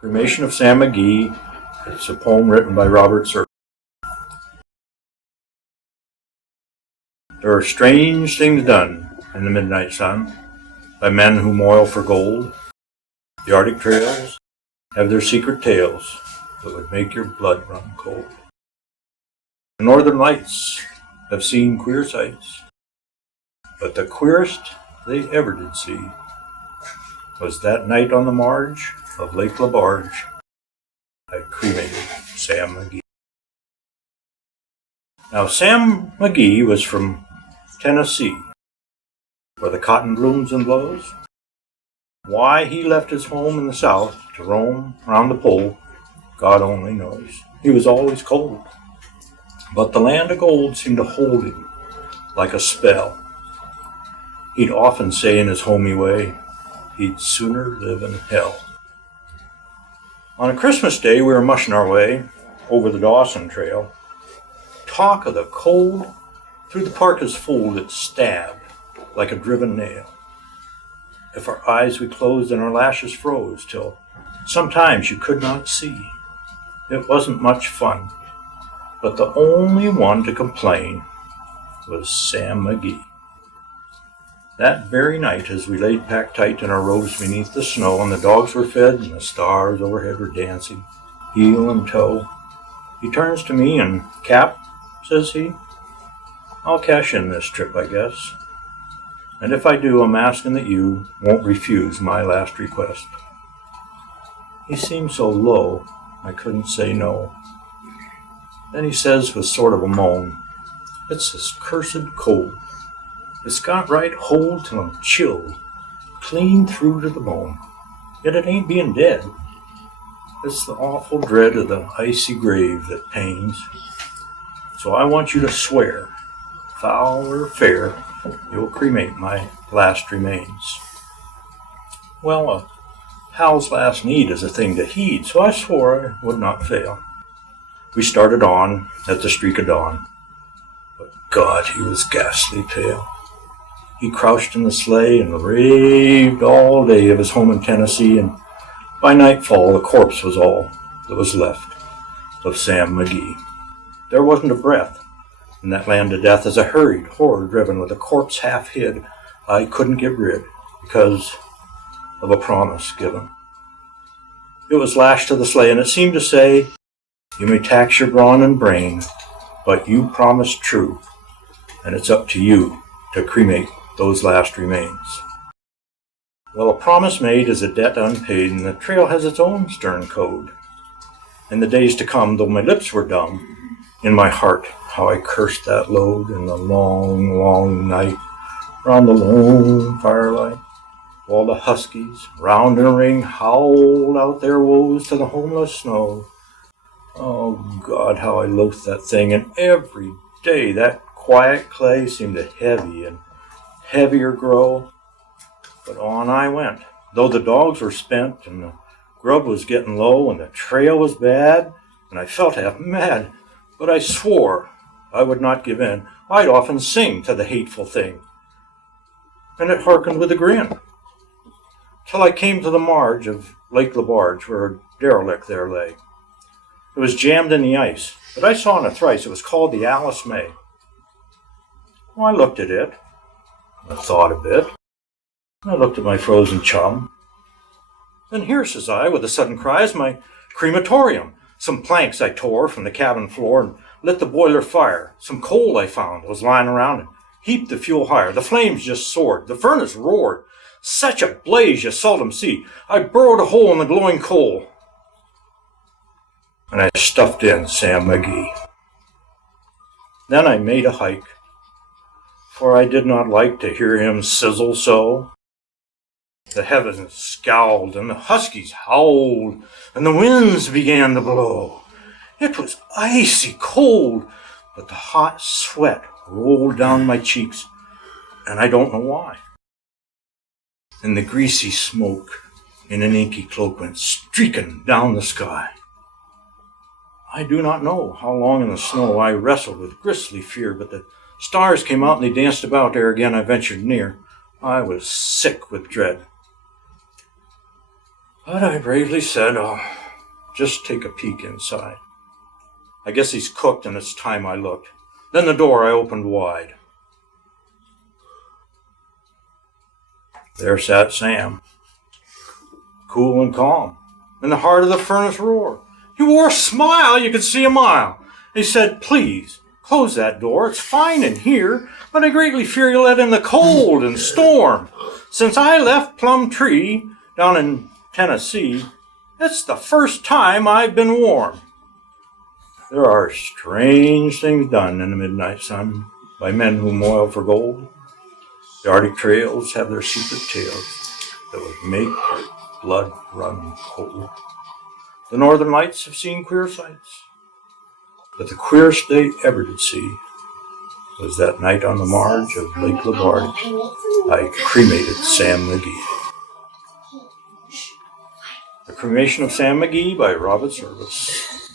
Cremation of Sam McGee. It's a poem written by Robert Sir. There are strange things done in the midnight sun by men who moil for gold. The Arctic trails have their secret tales that would make your blood run cold. The northern lights have seen queer sights, but the queerest they ever did see was that night on the marge of Lake LaBarge. I cremated Sam McGee. Now, Sam McGee was from Tennessee, where the cotton blooms and blows. Why he left his home in the south to roam round the pole, God only knows. He was always cold, but the land of gold seemed to hold him like a spell. He'd often say in his homey way, he'd sooner live in hell. On a Christmas day, we were mushing our way over the Dawson Trail. Talk of the cold through the parka's fold that stabbed like a driven nail. If our eyes we closed and our lashes froze till sometimes you could not see. It wasn't much fun, but the only one to complain was Sam McGee. That very night, as we laid packed tight in our robes beneath the snow, and the dogs were fed and the stars overhead were dancing, heel and toe, he turns to me and, "Cap," says he, "I'll cash in this trip, I guess. And if I do, I'm asking that you won't refuse my last request." He seemed so low, I couldn't say no. Then he says with sort of a moan, "It's this cursed cold. It's got right hold till I'm chilled, clean through to the bone. Yet it ain't being dead. It's the awful dread of the icy grave that pains. So I want you to swear, foul or fair, you'll cremate my last remains." Well, a pal's last need is a thing to heed, so I swore I would not fail. We started on at the streak of dawn, but God, he was ghastly pale. He crouched in the sleigh and raved all day of his home in Tennessee, and by nightfall the corpse was all that was left of Sam McGee. There wasn't a breath in that land of death as I hurried, horror-driven, with a corpse half hid I couldn't get rid because of a promise given. It was lashed to the sleigh, and it seemed to say, "You may tax your brawn and brain, but you promised true, and it's up to you to cremate those last remains." Well, a promise made is a debt unpaid, and the trail has its own stern code. In the days to come, though my lips were dumb, in my heart how I cursed that load in the long, long night, round the lone firelight, while the huskies, round in a ring, howled out their woes to the homeless snow. Oh, God, how I loathed that thing, and every day that quiet clay seemed to heavy and heavier grow. But on I went, though the dogs were spent and the grub was getting low and the trail was bad and I felt half mad. But I swore I would not give in. I'd often sing to the hateful thing, and it hearkened with a grin, till I came to the marge of Lake LaBarge, where a derelict there lay. It was jammed in the ice, but I saw in a thrice it was called the Alice May. Well, I looked at it, I thought a bit, and I looked at my frozen chum. Then here, says I, with a sudden cry, is my crematorium. Some planks I tore from the cabin floor and lit the boiler fire. Some coal I found was lying around and heaped the fuel higher. The flames just soared. The furnace roared. Such a blaze you seldom see. I burrowed a hole in the glowing coal, and I stuffed in Sam McGee. Then I made a hike, for I did not like to hear him sizzle so. The heavens scowled, and the huskies howled, and the winds began to blow. It was icy cold, but the hot sweat rolled down my cheeks, and I don't know why. And the greasy smoke in an inky cloak went streaking down the sky. I do not know how long in the snow I wrestled with grisly fear, but the stars came out and they danced about ere again I ventured near. I was sick with dread. But I bravely said, I'll just take a peek inside. I guess he's cooked and it's time I looked. Then the door I opened wide. There sat Sam, cool and calm, in the heart of the furnace roar. He wore a smile you could see a mile. He said, please, close that door. It's fine in here, but I greatly fear you'll let in the cold and storm. Since I left Plum Tree down in Tennessee, it's the first time I've been warm. There are strange things done in the midnight sun by men who moil for gold. The Arctic trails have their secret tales that would make your blood run cold. The northern lights have seen queer sights, but the queerest they ever did see was that night on the marge of Lake Labarge I cremated Sam McGee. The Cremation of Sam McGee by Robert Service.